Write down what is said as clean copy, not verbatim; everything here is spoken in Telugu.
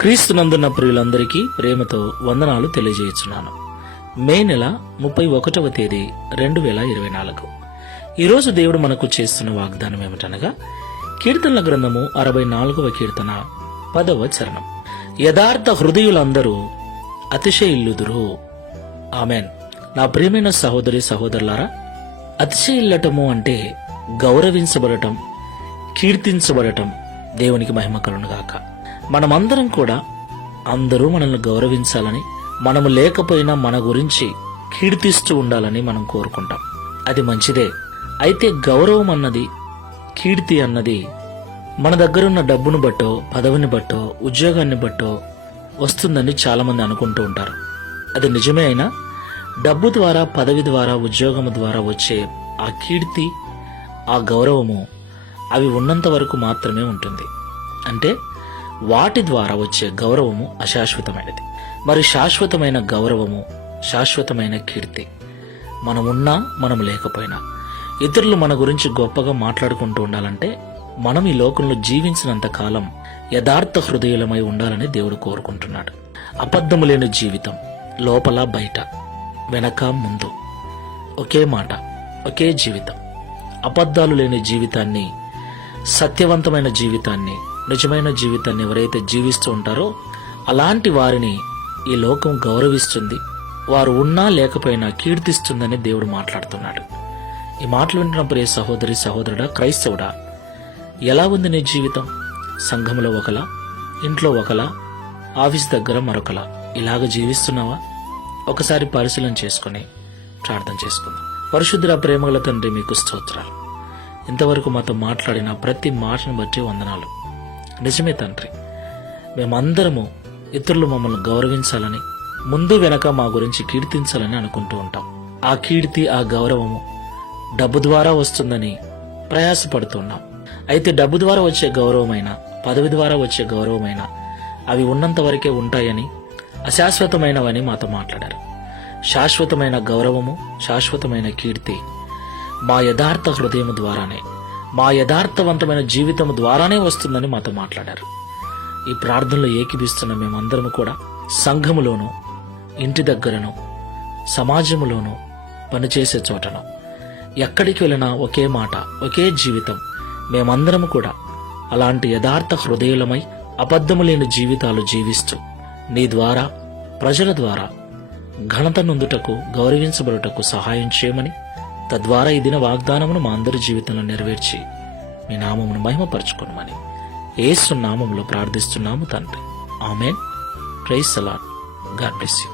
క్రీస్తునందున్న ప్రియులందరికీ ప్రేమతో వందనాలు తెలియజేస్తున్నాను. మే నెల 31వ తేదీ 2024. ఈరోజు దేవుడు మనకు చేస్తున్న వాగ్దానం ఏమిటనగా కీర్తనల గ్రంథము 64వ కీర్తన 10వ చరణం. యథార్థ హృదయులందరూ అతిశయిల్లుదురు. ఆమెన్. నా ప్రియమైన సహోదరి సహోదరులారా, అతిశయిల్లటము అంటే గౌరవించబడటం, కీర్తించబడటం. దేవునికి మహిమ కలుగునుగాక. మనమందరం కూడా అందరూ మనల్ని గౌరవించాలని, మనము లేకపోయినా మన గురించి కీర్తిస్తూ ఉండాలని మనం కోరుకుంటాం. అది మంచిదే. అయితే గౌరవం అన్నది, కీర్తి అన్నది మన దగ్గరున్న డబ్బును బట్టో, పదవిని బట్టో, ఉద్యోగాన్ని బట్టో వస్తుందని చాలా మంది అనుకుంటూ ఉంటారు. అది నిజమే. అయినా డబ్బు ద్వారా, పదవి ద్వారా, ఉద్యోగం ద్వారా వచ్చే ఆ కీర్తి, ఆ గౌరవము అవి ఉన్నంత వరకు మాత్రమే ఉంటుంది. అంటే వాటి ద్వారా వచ్చే గౌరవము అశాశ్వతమైనది. మరి శాశ్వతమైన గౌరవము, శాశ్వతమైన కీర్తి మనమున్నా మనం లేకపోయినా ఇతరులు మన గురించి గొప్పగా మాట్లాడుకుంటూ ఉండాలంటే మనం ఈ లోకంలో జీవించినంత కాలం యథార్థ హృదయులమై ఉండాలని దేవుడు కోరుకుంటున్నాడు. అబద్ధము లేని జీవితం, లోపల బయట, వెనక ముందు ఒకే మాట, ఒకే జీవితం. అబద్ధాలు లేని జీవితాన్ని, సత్యవంతమైన జీవితాన్ని, నిజమైన జీవితాన్ని ఎవరైతే జీవిస్తూ ఉంటారో అలాంటి వారిని ఈ లోకం గౌరవిస్తుంది. వారు ఉన్నా లేకపోయినా కీర్తిస్తుందని దేవుడు మాట్లాడుతున్నాడు. ఈ మాటలు వింటున్న ప్రియ సహోదరి సహోదరుడా, క్రైస్తవుడా, ఎలా ఉంది నీ జీవితం? సంఘంలో ఒకలా, ఇంట్లో ఒకలా, ఆఫీస్ దగ్గర మరొకలా ఇలాగ జీవిస్తున్నావా? ఒకసారి పరిశీలన చేసుకుని ప్రార్థన చేసుకుందాం. పరిశుద్ధుల ప్రేమగల తండ్రి, మీకు స్తోత్రాలు. ఇంతవరకు మాతో మాట్లాడిన ప్రతి మాటను బట్టి వందనాలు. నిజమే తండ్రి, మేమందరము ఇతరులు మమ్మల్ని గౌరవించాలని, ముందు వెనక మా గురించి కీర్తించాలని అనుకుంటూ ఉంటాం. ఆ కీర్తి, ఆ గౌరవము డబ్బు ద్వారా వస్తుందని ప్రయాసపడుతున్నాం. అయితే డబ్బు ద్వారా వచ్చే గౌరవమైనా, పదవి ద్వారా వచ్చే గౌరవమైనా అవి ఉన్నంత వరకే ఉంటాయని, అశాశ్వతమైనవని మాతో మాట్లాడారు. శాశ్వతమైన గౌరవము, శాశ్వతమైన కీర్తి మా యథార్థ హృదయం ద్వారానే, మా యథార్థవంతమైన జీవితం ద్వారానే వస్తుందని మాతో మాట్లాడారు. ఈ ప్రార్థనలో ఏకీభిస్తున్న మేమందరము కూడా సంఘములోను, ఇంటి దగ్గరను, సమాజంలోను, పనిచేసే చోటను, ఎక్కడికి వెళ్ళినా ఒకే మాట, ఒకే జీవితం. మేమందరము కూడా అలాంటి యథార్థ హృదయులమై అబద్ధము లేని జీవితాలు జీవిస్తూ నీ ద్వారా, ప్రజల ద్వారా ఘనత నొందుటకు, గౌరవించబడుటకు సహాయం చేయమని, తద్వారా ఈ దిన వాగ్దానమును మా అందరి జీవితంలో నెరవేర్చి మీ నామమును మహిమపరచుకొనమని యేసు నామములో ప్రార్థిస్తున్నాము తండ్రి. Amen. Praise the Lord. God bless you.